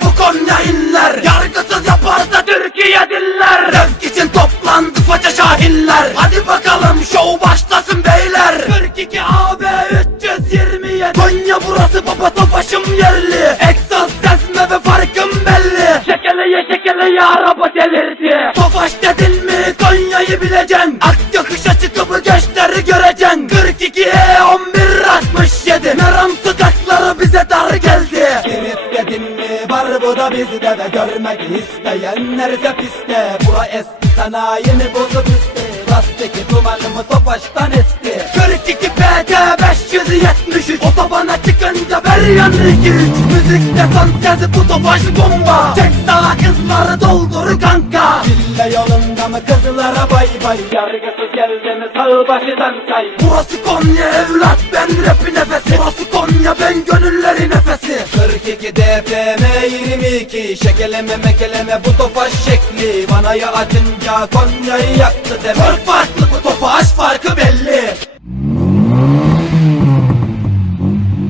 Konya inler Yargısız yaparsa Türkiye diller. Zevk için toplandı faça şahinler Hadi bakalım şov başlasın beyler. 42 AB 327 Konya burası baba bu da bizde de görmek isteyenlerse piste? Bura eski sanayini bozup üstü? Gazteki dumanımı topaçtan esti? 42 PT 573 Otobana çıkınca ver yanı iki üç. Müzikte son sesi bu tofaş bomba. Çek sağa kızları doldur kanka. Sille yolunda mı kızlara bay bay? Yargısız geldi mi sağ başıdan say. Burası Konya evlat ben rapi nefesi. Burası Konya ben gönülleri nefesi 42 DPM 22 Şekeleme mekeleme bu topaş şekli. Vanayı açınca Konya'yı yaktı demek. Fark farklı